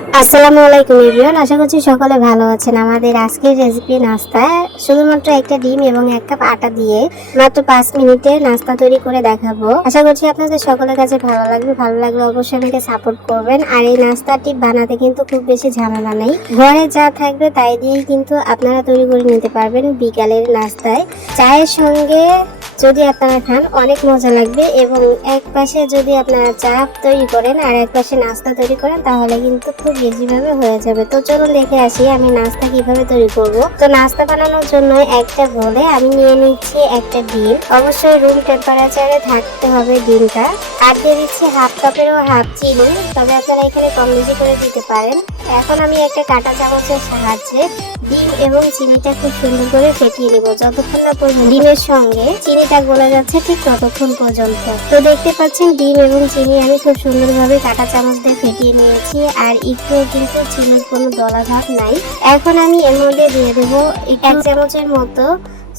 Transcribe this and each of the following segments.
আসসালামু আলাইকুম এভরিওয়ান, আশা করছি সকলে ভালো আছেন। আমাদের আজকের রেসিপি নাস্তা শুধুমাত্র একটা ডিম এবং এক কাপ আটা দিয়ে মাত্র 5 মিনিটে নাস্তা তৈরি করে দেখাবো। আশা করছি আপনাদের সকলের কাছে ভালো লাগবে অবশ্যই আমাকে সাপোর্ট করবেন। আর এই নাস্তাটি বানাতে কিন্তু খুব বেশি ঝামেলা নেই, ঘরে যা থাকবে তাই দিয়েই কিন্তু আপনারা তৈরি করে নিতে পারবেন। বিকালের নাস্তায় চায়ের সঙ্গে যদি আপনারা খান অনেক মজা লাগবে, এবং এক পাশে যদি আপনারা চা তৈরি করেন আর এক পাশে নাস্তা তৈরি করেন তাহলে কিন্তু খুব ইজি ভাবে হয়ে যাবে। তো চলুন দেখে আসি আমি নাস্তা কিভাবে তৈরি করব। তো নাস্তা বানানোর জন্য একটা বলে আমি নিয়ে নিচ্ছি একটা ডিম, অবশ্যই রুম টেম্পারেচারে থাকতে হবে ডিমটা। আর দিয়ে দিচ্ছি হাফ কাপেরও হাফ চিনি, তবে আপনারা এখানে কম বেশি করে দিতে পারেন। এখন আমি একটা কাঁটা চামচের সাহায্যে ডিম এবং চিনিটা খুব সুন্দর করে ফেটিয়ে নেব, যতক্ষণ না পর্যন্ত ডিমের সঙ্গে চিনিটা গলে যাচ্ছে ঠিক ততক্ষণ পর্যন্ত। তো দেখতে পাচ্ছেন ডিম এবং চিনি আমি খুব সুন্দরভাবে কাঁটা চামচ দিয়ে ফেটিয়ে নিয়েছি, আর একটু কিন্তু চিনির কোনো দলা ভাব নাই। এখন আমি এর মধ্যে দিয়ে দেবো 1 চামচের মতো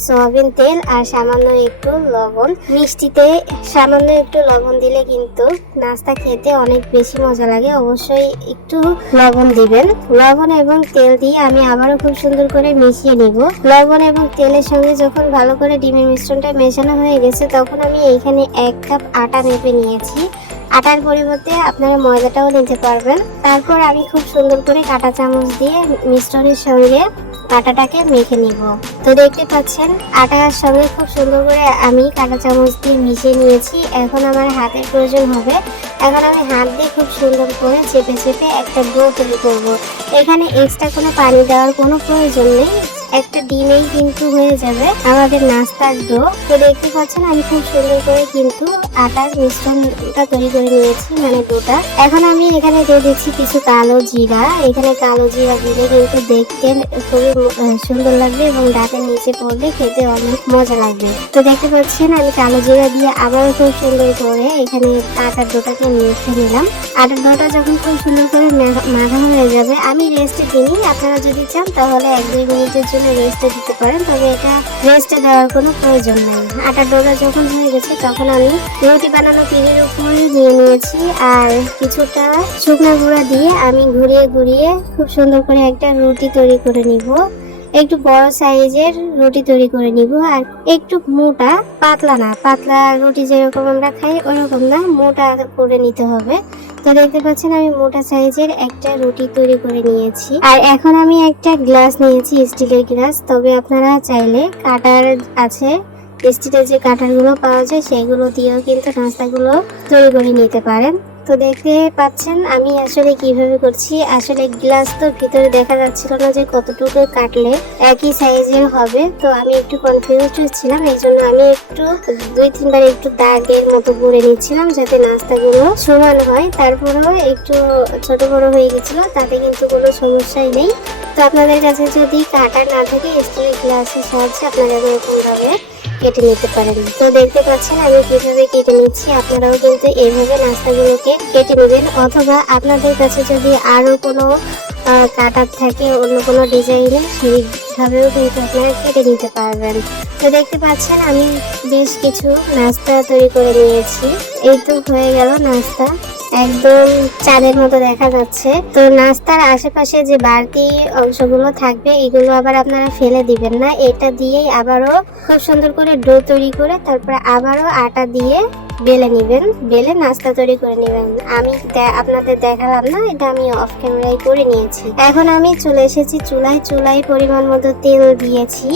সয়াবিন তেল আর সামান্য একটু লবণ। মিষ্টিতে সামান্য একটু লবণ দিলে কিন্তু নাস্তা খেতে অনেক বেশি মজা লাগে, অবশ্যই একটু লবণ দিবেন। লবণ এবং তেল দিয়ে আমি আবারও খুব সুন্দর করে মিশিয়ে নিব। লবণ এবং তেলের সঙ্গে যখন ভালো করে ডিমের মিশ্রণটা মেশানো হয়ে গেছে তখন আমি এইখানে 1 কাপ আটা মেপে নিয়েছি। আটার পরিবর্তে আপনারা ময়দাটাও নিতে পারবেন। তারপর আমি খুব সুন্দর করে কাঁটা চামচ দিয়ে মিশ্রণের সঙ্গে আটাটাকে মেখে নিব। তো দেখতে পাচ্ছেন আটার সঙ্গে খুব সুন্দর করে আমি কাঁটা চামচ দিয়ে মিশিয়ে নিয়েছি। এখন আমার হাতের প্রয়োজন হবে। এখন আমি হাত দিয়ে খুব সুন্দর করে চেপে চেপে একটা ডো তৈরি করব। এখানে এক্সট্রা কোনো পানি দেওয়ার কোনো প্রয়োজন নেই, একটা ডিমেই কিন্তু হয়ে যাবে আমাদের নাস্তার ডো। তো দেখতে পাচ্ছেন আমি খুব সুন্দর করে কিন্তু আটার মিশ্রণটা তৈরি করে নিয়েছি, মানে ডোটা। এখন আমি এখানে দিয়ে দিচ্ছি কিছু কালো জিরা। এখানে কালো জিরা দিলে কিন্তু দেখতে খুবই সুন্দর লাগবে এবং দাঁতের নিচে পড়লে খেতে অনেক মজা লাগবে। তো দেখতে পাচ্ছেন আমি কালো জিরা দিয়ে আবার খুব সুন্দর করে এখানে আটার ডোটাকে মেখে নিলাম। আটার ডোটা যখন খুব সুন্দর করে মাখা হয়ে যাবে আমি রেস্টে দিই। আপনারা যদি চান তাহলে 1-2 মিনিটের জন্য রেস্টে দিতে পারেন, তবে এটা রেস্টে দেওয়ার কোনো প্রয়োজন নেই। আটার ডোটা যখন হয়ে গেছে তখন আমি রুটি বানানো পিঠের উপরে নিয়ে নিয়েছি, আর কিছুটা শুকনো গুঁড়া দিয়ে আমি ঘুরিয়ে ঘুরিয়ে খুব সুন্দর করে একটা রুটি তৈরি করে নিব। একটু বড় সাইজের রুটি তৈরি করে নিব, আর একটু মোটা, পাতলা না, পাতলা রুটি যেরকম আমরা খাই ওরকম না, মোটা করে নিতে হবে। তো দেখতে পাচ্ছেন আমি মোটা সাইজের একটা রুটি তৈরি করে নিয়েছি। আর এখন আমি একটা গ্লাস নিয়েছি, স্টিলের গ্লাস, তবে আপনারা চাইলে কাটার আছে, স্টিলের যে কাটারগুলো পাওয়া যায় সেগুলো দিয়েও কিন্তু নাস্তাগুলো তৈরি করে নিতে পারেন। তো দেখতে পাচ্ছেন আমি আসলে কিভাবে করছি। আসলে গ্লাস তো ভিতরে দেখা যাচ্ছিল না যে কতটুকু কাটলে একই সাইজের হবে, তো আমি একটু কনফিউজড ছিলাম। এই জন্য আমি একটু 2-3 বার একটু দাগের মতো করে নিচ্ছিলাম যাতে নাস্তাগুলো সমান হয়। তারপরেও একটু ছোট বড় হয়ে গেছিল, তাতে কিন্তু কোনো সমস্যাই নেই। তো আপনাদের কাছে যদি কাটা না থাকে স্টিলের গ্লাসের সাহায্যে আপনারা এরকম ভাবে কেটে নিতে পারেন। তো দেখতে পাচ্ছেন আমি কিভাবে কেটে নিচ্ছি, আপনারাও কিন্তু এইভাবে নাস্তাগুলোকে কেটে নেবেন। অথবা আপনাদের কাছে যদি আরো কোনো কাটার থাকে অন্য কোনো ডিজাইনের, সেইভাবেও কিন্তু আপনারা কেটে নিতে পারবেন। তো দেখতে পাচ্ছেন আমি বেশ কিছু নাস্তা তৈরি করে নিয়েছি। এই তো হয়ে গেল নাস্তা, একদম চাঁদের মতো দেখা যাচ্ছে। তো নাস্তার আশেপাশে যে বাড়তি অংশগুলো থাকবে এগুলো আবার আপনারা ফেলে দিবেন না। এটা দিয়েই আবারও খুব সুন্দর করে ডো তৈরি করে তারপরে আবারও আটা দিয়ে বেলে নিবেন, বেলে নাস্তা তৈরি করে নেবেন। আমি আপনাদের দেখালাম না, এটা আমি অফ ক্যামেরায় করে নিয়েছি। এখন আমি চলে এসেছি চুলায় পরিমাণ মতো তেল দিয়েছি।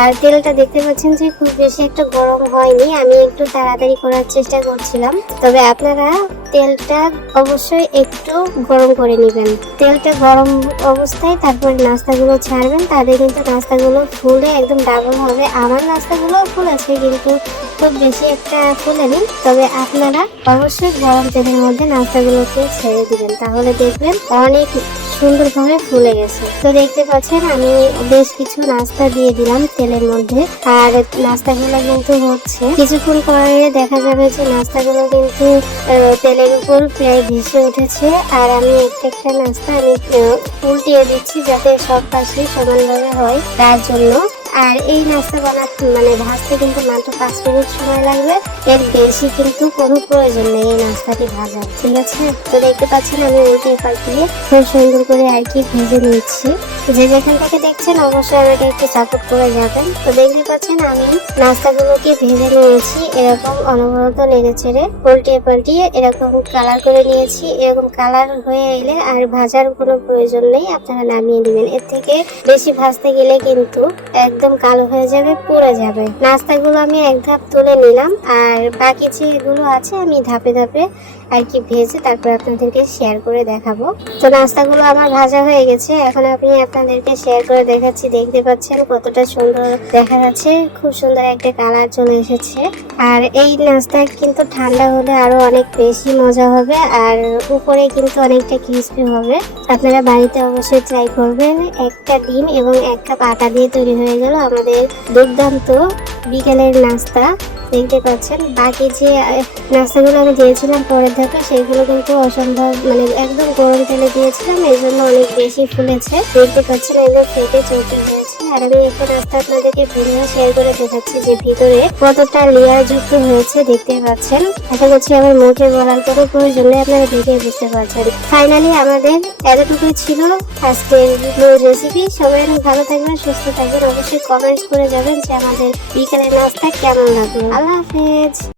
আর তেলটা দেখতে পাচ্ছেন যে খুব বেশি একটা গরম হয়নি, আমি একটু তাড়াতাড়ি করার চেষ্টা করছিলাম। তবে আপনারা তেলটা অবশ্যই একটু গরম করে নেবেন। তেলটা গরম অবস্থায় তারপরে নাস্তাগুলো ছাড়বেন, তাহলে কিন্তু নাস্তাগুলো ফুলে একদম ডাবল হবে। আমার নাস্তাগুলো ফুলেছে কিন্তু খুব বেশি একটা ফুলেনি, তবে আপনারা অবশ্যই গরম তেলের মধ্যে নাস্তাগুলোকে ছেড়ে দিবেন, তাহলে দেখবেন অনেক সুন্দরভাবে ফুলে গেছে। তো দেখতে পাচ্ছেন আমি বেশ কিছু নাস্তা দিয়ে দিলাম তেলের মধ্যে, আর নাস্তাগুলো কিন্তু হচ্ছে কিছুক্ষণ পরে দেখা যাবে যে নাস্তাগুলো কিন্তু তেলের উপর প্রায় ভেসে উঠেছে। আর আমি একটা নাস্তা আমি উল্টিয়ে দিচ্ছি যাতে সব পাশে সমানভাবে হয় তার জন্য। আর এই নাস্তা বানাতে মানে ভাজতে কিন্তু মাত্র 5 মিনিট সময় লাগবে, এর বেশি কিন্তু কোনো প্রয়োজন নেই এই নাস্তাটি ভাজার। ঠিক আছে, তো দেখতে পাচ্ছেন আমি উল্টে পাল্টিয়ে খুব সুন্দর করে আর কি ভেজে নিচ্ছি। যে যেখান থেকে দেখছেন অবশ্যই আমাকে একটু সাপোর্ট করে যাবেন। তো দেখতে পাচ্ছেন আমি নাস্তাগুলোকে ভেজে নিয়েছি, এরকম অনবরত নেড়ে চেড়ে উল্টে পাল্টিয়ে এরকম কালার করে নিয়েছি। এরকম কালার হয়ে এলে আর ভাজার কোনো প্রয়োজন নেই, আপনারা নামিয়ে নেবেন। এর থেকে বেশি ভাজতে গেলে কিন্তু একদম কালো হয়ে যাবে, পুড়ে যাবে। নাস্তাগুলো আমি এক ধাপ তুলে নিলাম, আর বাকি যেগুলো আছে আমি ধাপে ধাপে আর কি ভেজে তারপর আপনাদেরকে শেয়ার করে দেখাবো। তো নাস্তাগুলো আমার ভাজা হয়ে গেছে, এখন আমি আপনাদেরকে শেয়ার করে দেখাচ্ছি। দেখতে পাচ্ছেন কতটা সুন্দর দেখা যাচ্ছে, খুব সুন্দর একটা কালার চলে এসেছে। আর এই নাস্তা কিন্তু ঠান্ডা হলে আরো অনেক বেশি মজা হবে, আর উপরে কিন্তু অনেকটা ক্রিস্পি হবে। আপনারা বাড়িতে অবশ্যই ট্রাই করবেন। একটা ডিম এবং 1 কাপ আটা দিয়ে তৈরি হয়ে গেল আমাদের দুর্দান্ত বিকেলের নাস্তা। দেখতে পাচ্ছেন বাকি যে নাস্তাগুলো আমি দিয়েছিলাম পরের ধাপে, সেগুলো কিন্তু অসম্ভব মানে একদম গরম তেলে দিয়েছিলাম, এই জন্য অনেক বেশি ফুলেছে। দেখতে পাচ্ছেন একদম ফেটে চৌচে হয়েছে। আর আমি এখন নাস্তা আপনাদেরকে ভিডিও শেয়ার করে দেখাচ্ছি যে ভিতরে কতটা লেয়ার যুক্ত হয়েছে। দেখতে পাচ্ছেন, আশা করছি আমার মুখে বলার কোনো প্রয়োজন নেই, আপনারা দেখে বুঝতে পারছেন। ফাইনালি আমাদের এতটুকুই ছিল আজকের রেসিপি। সবাই অনেক ভালো থাকবেন, সুস্থ থাকবেন। অবশ্যই কমেন্টস করে যাবেন যে আমাদের বিকেলের নাস্তা কেমন লাগলো। আল্লাহ হাফেজ।